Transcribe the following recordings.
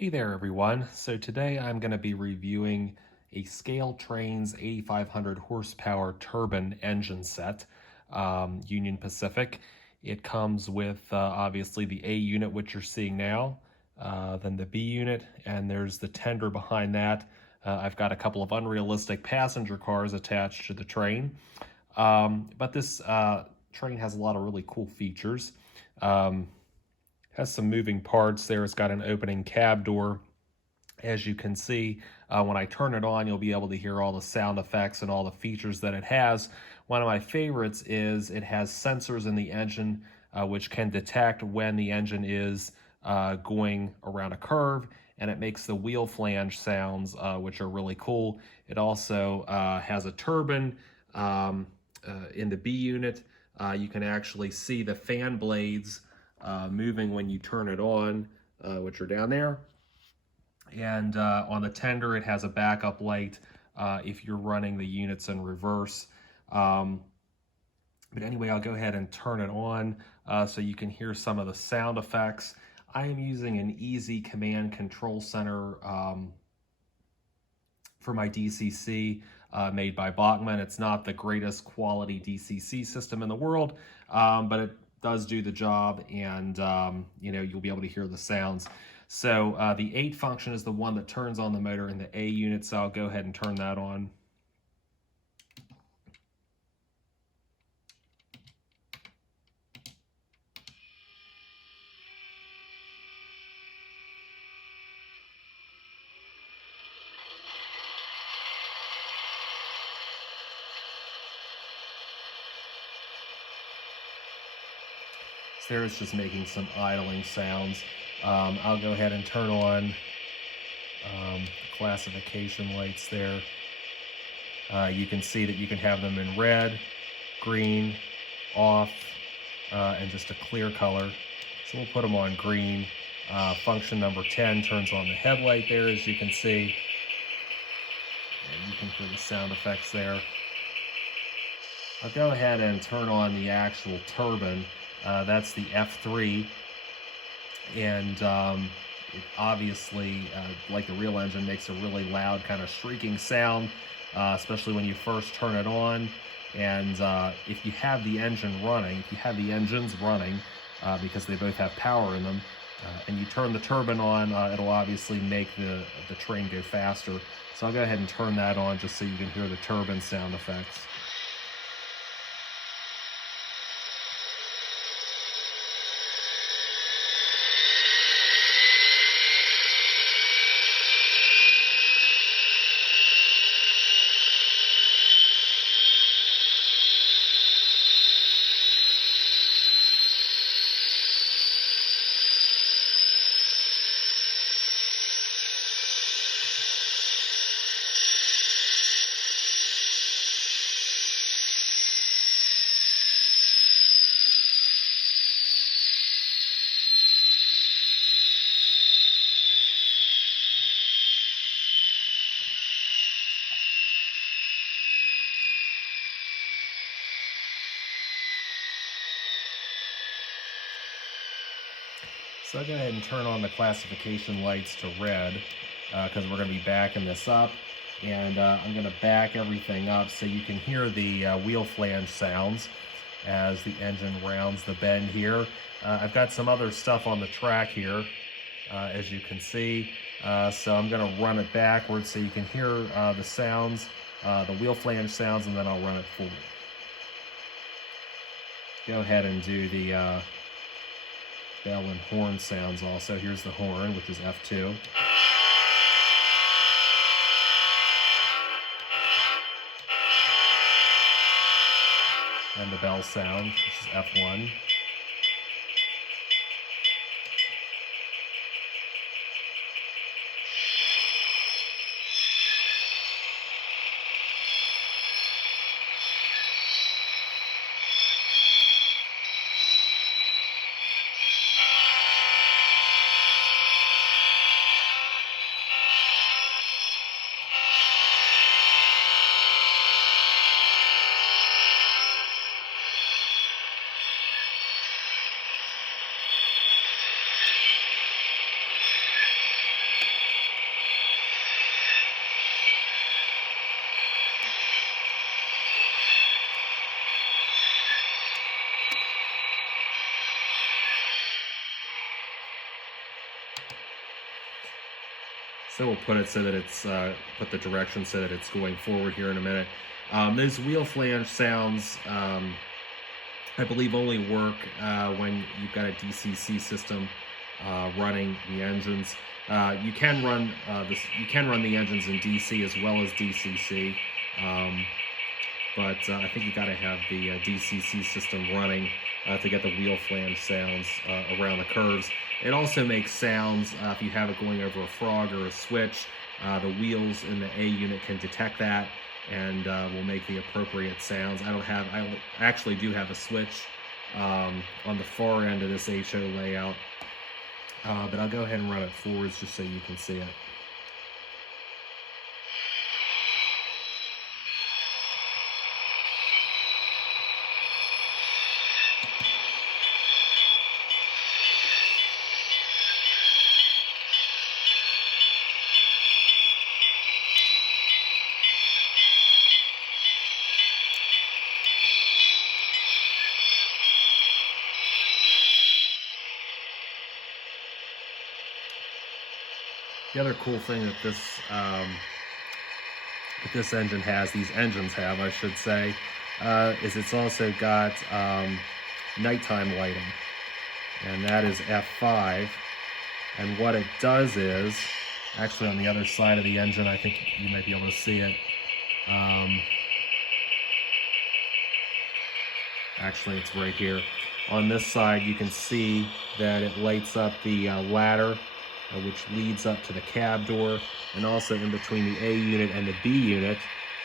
Hey there everyone. So today I'm going to be reviewing a ScaleTrains 8500 horsepower turbine engine set, Union Pacific. It comes with obviously the A unit, which you're seeing now, then the B unit, and there's the tender behind that. I've got a couple of unrealistic passenger cars attached to the train, but this train has a lot of really cool features. Has some moving parts there. It's got an opening cab door. As you can see, when I turn it on, you'll be able to hear all the sound effects and all the features that it has. One of my favorites is it has sensors in the engine which can detect when the engine is going around a curve, and it makes the wheel flange sounds, which are really cool. It also has a turbine in the B unit. You can actually see the fan blades moving when you turn it on, which are down there. And on the tender, it has a backup light if you're running the units in reverse. But anyway, I'll go ahead and turn it on so you can hear some of the sound effects. I am using an easy command control center for my DCC made by Bachman. It's not the greatest quality DCC system in the world, but it does do the job, and you'll be able to hear the sounds. So the 8 function is the one that turns on the motor in the A unit, so I'll go ahead and turn that on. So there it's just making some idling sounds. I'll go ahead and turn on the classification lights there. You can see that you can have them in red, green, off, and just a clear color. So we'll put them on green. Function number 10 turns on the headlight there, as you can see. And you can hear the sound effects there. I'll go ahead and turn on the actual turbine. That's the F3. And it obviously, like the real engine, makes a really loud kind of shrieking sound, especially when you first turn it on. And if you have the engine running, if you have the engines running, because they both have power in them, and you turn the turbine on, it'll obviously make the train go faster. So I'll go ahead and turn that on just so you can hear the turbine sound effects. So I'll go ahead and turn on the classification lights to red because we're going to be backing this up. And I'm going to back everything up so you can hear the wheel flange sounds as the engine rounds the bend here. I've got some other stuff on the track here, as you can see. So I'm going to run it backwards so you can hear the sounds, the wheel flange sounds, and then I'll run it forward. Go ahead and do the bell and horn sounds also. Here's the horn, which is F2. And the bell sound, which is F1. So we'll put it so that it's, put the direction so that it's going forward here in a minute. Those wheel flange sounds, I believe only work when you've got a DCC system running the engines. You can run the engines in DC as well as DCC, but I think you got to have the DCC system running to get the wheel flange sounds around the curves. It also makes sounds if you have it going over a frog or a switch. The wheels in the A unit can detect that and will make the appropriate sounds. I actually do have a switch on the far end of this HO layout, but I'll go ahead and run it forwards just so you can see it. The other cool thing that this engine has, these engines have, I should say, is it's also got nighttime lighting, and that is F5. And what it does is, actually on the other side of the engine, I think you might be able to see it. Actually, it's right here. On this side, you can see that it lights up the ladder, which leads up to the cab door, and also in between the A unit and the B unit,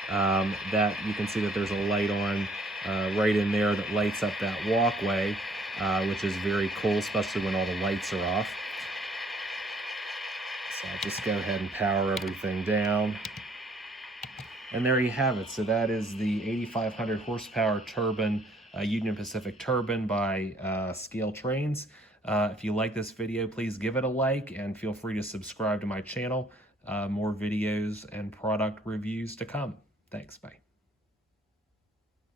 that you can see that there's a light on right in there that lights up that walkway, which is very cool, especially when all the lights are off. So I'll just go ahead and power everything down. And there you have it. So that is the 8,500 horsepower turbine, Union Pacific turbine by ScaleTrains. If you like this video, please give it a like and feel free to subscribe to my channel. More videos and product reviews to come. Thanks, bye.